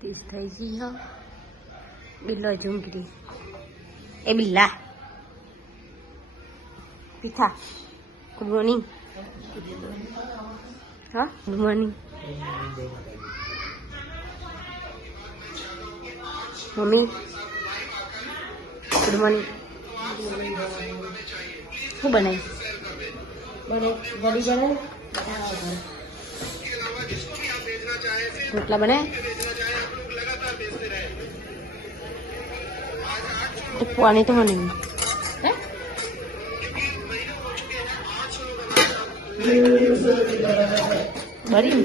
Practice થઈ ગઈ હો. બિલ્લો ઝુંગડી એ બિલ્લા પીઠા. Good morning. હા good morning. Mummy good morning. શું બનાવી? રોટલા બનાય પાણી તો મને બરી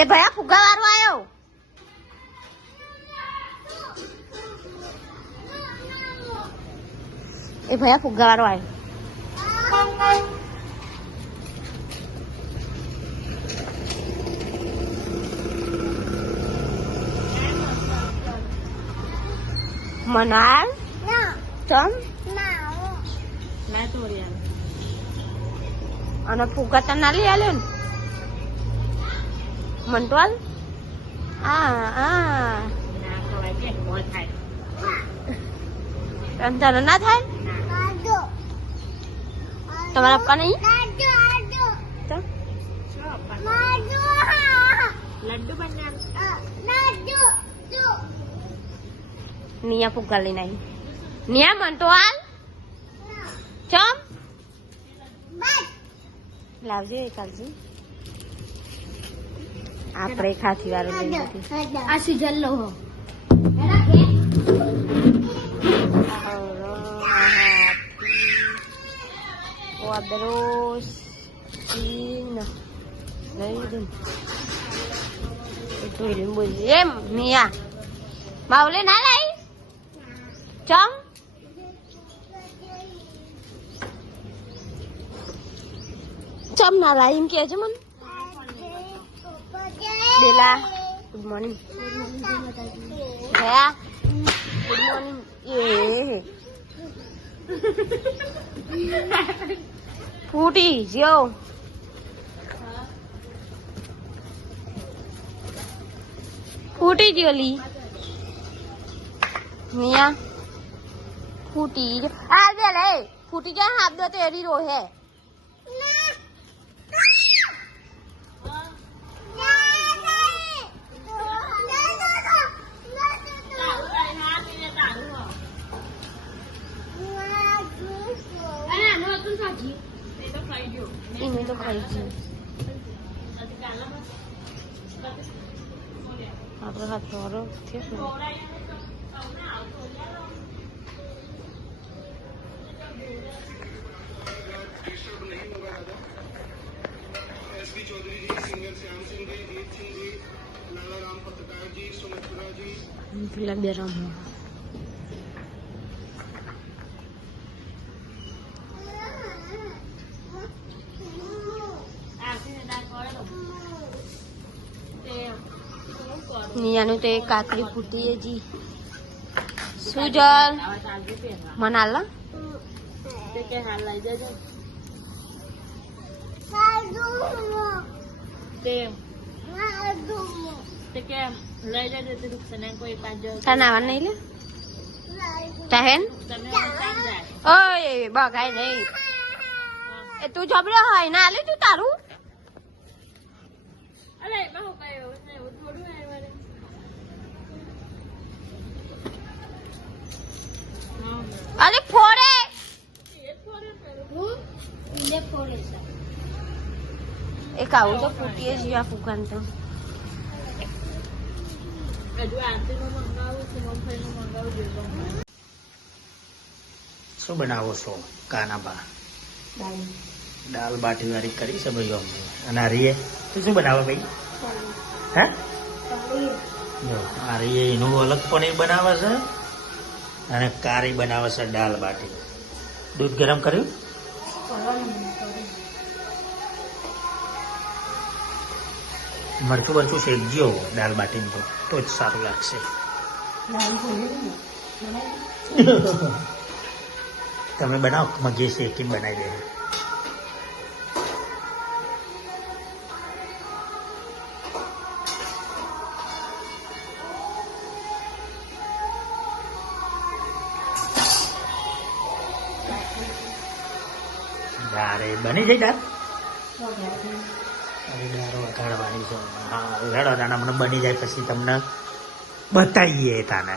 એ ભયા ફુગા વાળો આવ્યો. એ ભયા ફુગ્ગા વાળો આવ્યો. મનાલ ચમ અને ફુગ્ગા તને ના લઈ આલ્યો ને મંટવાલ. તને ના થાય? તમારા પપ્પા નહીં? નિયા ફુગ્ગા લઈને આવી. નિયા મંટવાલ ચમ લાવજે કાલજી. આપણે ખાસી વાર આ સીઝન લો હો. Cuadros China Leiden itu limbu em Mia mau lên hả đây chấm chấm nào lại im kia chứ mình đi là good morning yeah good morning yeah ફૂટી જ્યો ફૂટી ગયો લી મિયા ફૂટી આ દે લે ફૂટી ગયા હાથ દો તેરી રો હે ini tuh kaiji apa hat toro tiap Gila biar ramah. નિયાનું તો એક કાકડી ફૂટી જી સુજલ મનાલ નાવા નહીં લે ચાહેન ઓય બગાય નહીં એ તું જબડે હોય ના લે તું તારું અરે ફોડે એક આવું તો ફૂટીએ જ આ ફૂકાન તો શું બનાવો છો કાનાબા? દાલ બાટી વાળી કરી છે ભાઈ અમને. અને આ રીએ તું શું બનાવે ભાઈ? હે જો આ રીએ એનું અલગ પનીર બનાવે છે અને કારી બનાવે છે દાલ બાટી. દૂધ ગરમ કર્યું? મરચું બરચું શેકજો દાલ બાટીનું તો જ સારું લાગશે. તમે બનાવો, મગી શેકીને બનાવી દે. અરે બની જાય દાળ? અરે દાળ વઘાડવાની છે. હા વઘાડો તાને અમને બની જાય પછી તમને બતાવીએ તાને.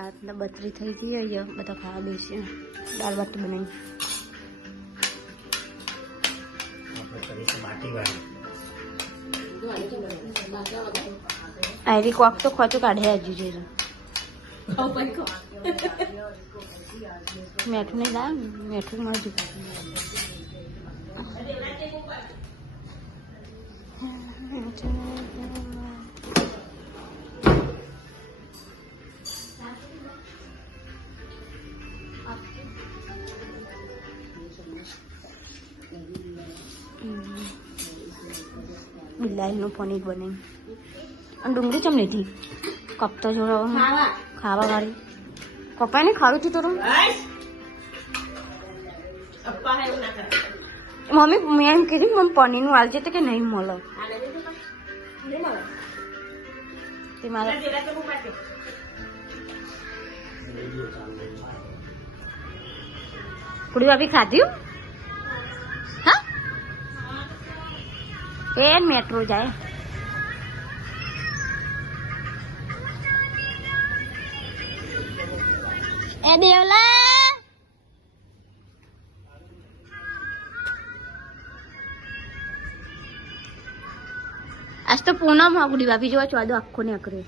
રાતના બત્રી થઈ ગઈ હોય બધા ખાવા બેસી દાળ બાટી બનાવી. આપણે કરીશું બાટી વાળી. આયરી કોક તો ખોચું કાઢે હજુ જોઈ મેઠું નહીં લાવ મેઠું મળતું. બિલાડીનું પનીર બને અને ડુંગળી ચમ લીધી કપતો જોડો ખાવા વાળી પપ્પા ને ખારું છું થોડું. મમ્મી મેં એમ કીધું મને પનીરનું આવજે તો કે નહીં મળે તે મારે પૂરી ભાભી ખાધ્યું. હા એ મેટ્રો જાય. એ દેવલા આજ તો પૂનમ હગડી ભાભી જોવા ચોદો આખો ને અકરે.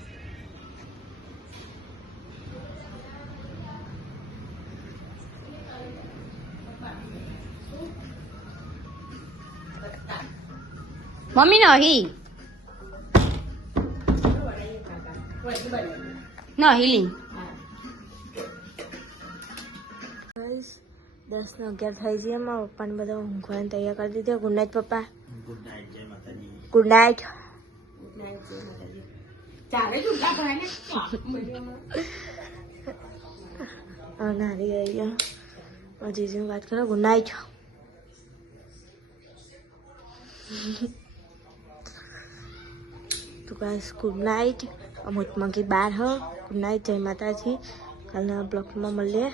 મમ્મી નહીં નહીં 10:11 થઈ જઈએ. મારા પપ્પાને બધા ઊંઘવાની તૈયાર કરી દીધી. ગુડ નાઇટ પપ્પા. ગુડ નાઇટ, જય માતાજી. Good night. નારી અહીંયા જીજુ વાત કરો. Good night. તો ગાઈસ ગુડ નાઇટ. અમુક મંગી 12 હ. ગુડ નાઇટ, જય માતાજી. કાલના બ્લોગમાં મળીએ.